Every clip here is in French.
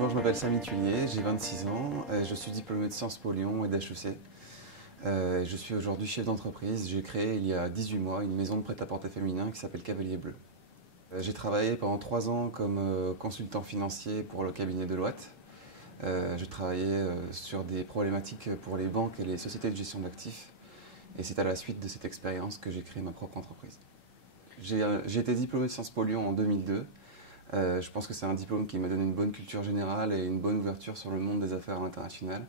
Bonjour, je m'appelle Samy Thuillier, j'ai 26 ans, je suis diplômé de Sciences Po Lyon et d'HEC. Je suis aujourd'hui chef d'entreprise. J'ai créé il y a 18 mois une maison de prêt-à-porter féminin qui s'appelle Cavalier Bleu. J'ai travaillé pendant 3 ans comme consultant financier pour le cabinet Deloitte. Je travaillais sur des problématiques pour les banques et les sociétés de gestion d'actifs. Et c'est à la suite de cette expérience que j'ai créé ma propre entreprise. J'ai été diplômé de Sciences Po Lyon en 2002. Je pense que c'est un diplôme qui m'a donné une bonne culture générale et une bonne ouverture sur le monde des affaires internationales.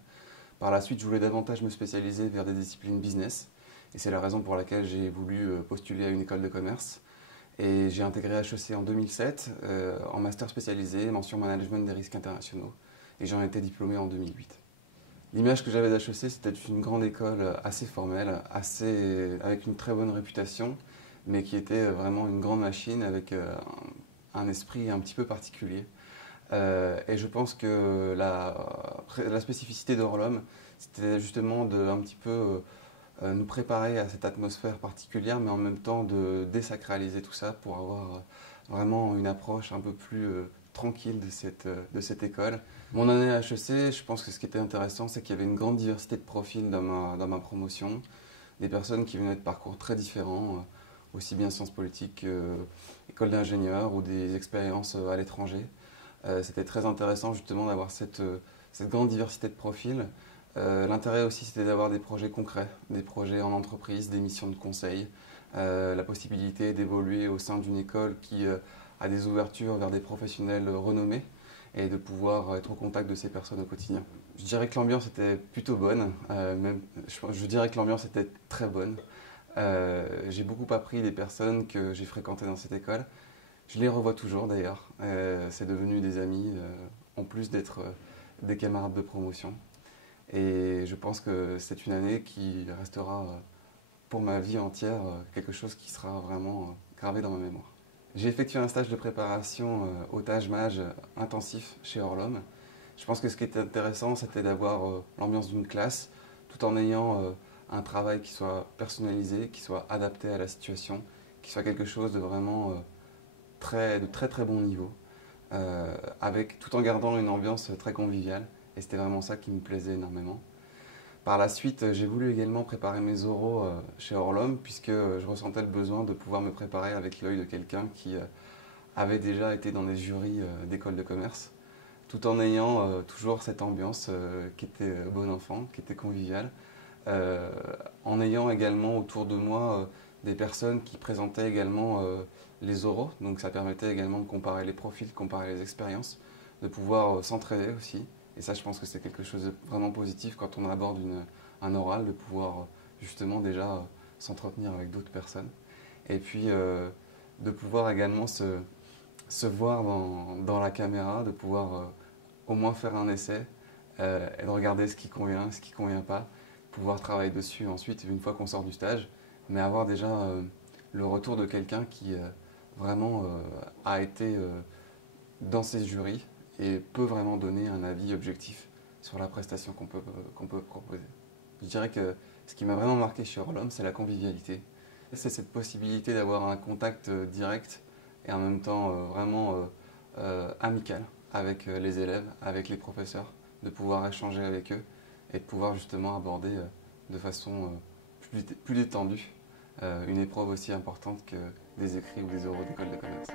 Par la suite, je voulais davantage me spécialiser vers des disciplines business. Et c'est la raison pour laquelle j'ai voulu postuler à une école de commerce. Et j'ai intégré HEC en 2007 en master spécialisé, mention management des risques internationaux. Et j'en ai été diplômé en 2008. L'image que j'avais d'HEC, c'était une grande école assez formelle, avec une très bonne réputation, mais qui était vraiment une grande machine avec un esprit un petit peu particulier. Et je pense que la spécificité d'Orlom, c'était justement de un petit peu nous préparer à cette atmosphère particulière, mais en même temps de désacraliser tout ça pour avoir vraiment une approche un peu plus tranquille de cette école. Mon année à HEC, je pense que ce qui était intéressant, c'est qu'il y avait une grande diversité de profils dans ma promotion, des personnes qui venaient de parcours très différents, aussi bien sciences politiques, école d'ingénieur ou des expériences à l'étranger. C'était très intéressant justement d'avoir cette grande diversité de profils. L'intérêt aussi, c'était d'avoir des projets concrets, des projets en entreprise, des missions de conseil, la possibilité d'évoluer au sein d'une école qui a des ouvertures vers des professionnels renommés et de pouvoir être au contact de ces personnes au quotidien. Je dirais que l'ambiance était plutôt bonne, je dirais que l'ambiance était très bonne. J'ai beaucoup appris des personnes que j'ai fréquentées dans cette école. Je les revois toujours d'ailleurs. C'est devenu des amis, en plus d'être des camarades de promotion. Et je pense que c'est une année qui restera pour ma vie entière quelque chose qui sera vraiment gravé dans ma mémoire. J'ai effectué un stage de préparation au Taj-Maj intensif chez Orlom. Je pense que ce qui était intéressant, c'était d'avoir l'ambiance d'une classe, tout en ayant un travail qui soit personnalisé, qui soit adapté à la situation, qui soit quelque chose de vraiment de très très bon niveau, tout en gardant une ambiance très conviviale. Et c'était vraiment ça qui me plaisait énormément. Par la suite, j'ai voulu également préparer mes oraux chez Orlom, puisque je ressentais le besoin de pouvoir me préparer avec l'œil de quelqu'un qui avait déjà été dans des jurys d'école de commerce, tout en ayant toujours cette ambiance qui était bon enfant, qui était conviviale, en ayant également autour de moi des personnes qui présentaient également les oraux, donc ça permettait également de comparer les profils, de comparer les expériences, de pouvoir s'entraider aussi. Et ça, je pense que c'est quelque chose de vraiment positif quand on aborde un oral, de pouvoir justement déjà s'entretenir avec d'autres personnes. Et puis de pouvoir également se voir dans la caméra, de pouvoir au moins faire un essai et de regarder ce qui convient pas, pouvoir travailler dessus ensuite une fois qu'on sort du stage, mais avoir déjà le retour de quelqu'un qui vraiment a été dans ces jurys et peut vraiment donner un avis objectif sur la prestation qu'on peut proposer. Je dirais que ce qui m'a vraiment marqué chez Orlom, c'est la convivialité. C'est cette possibilité d'avoir un contact direct et en même temps vraiment amical avec les élèves, avec les professeurs, de pouvoir échanger avec eux et de pouvoir justement aborder de façon plus détendue une épreuve aussi importante que des écrits ou des oraux d'école de commerce.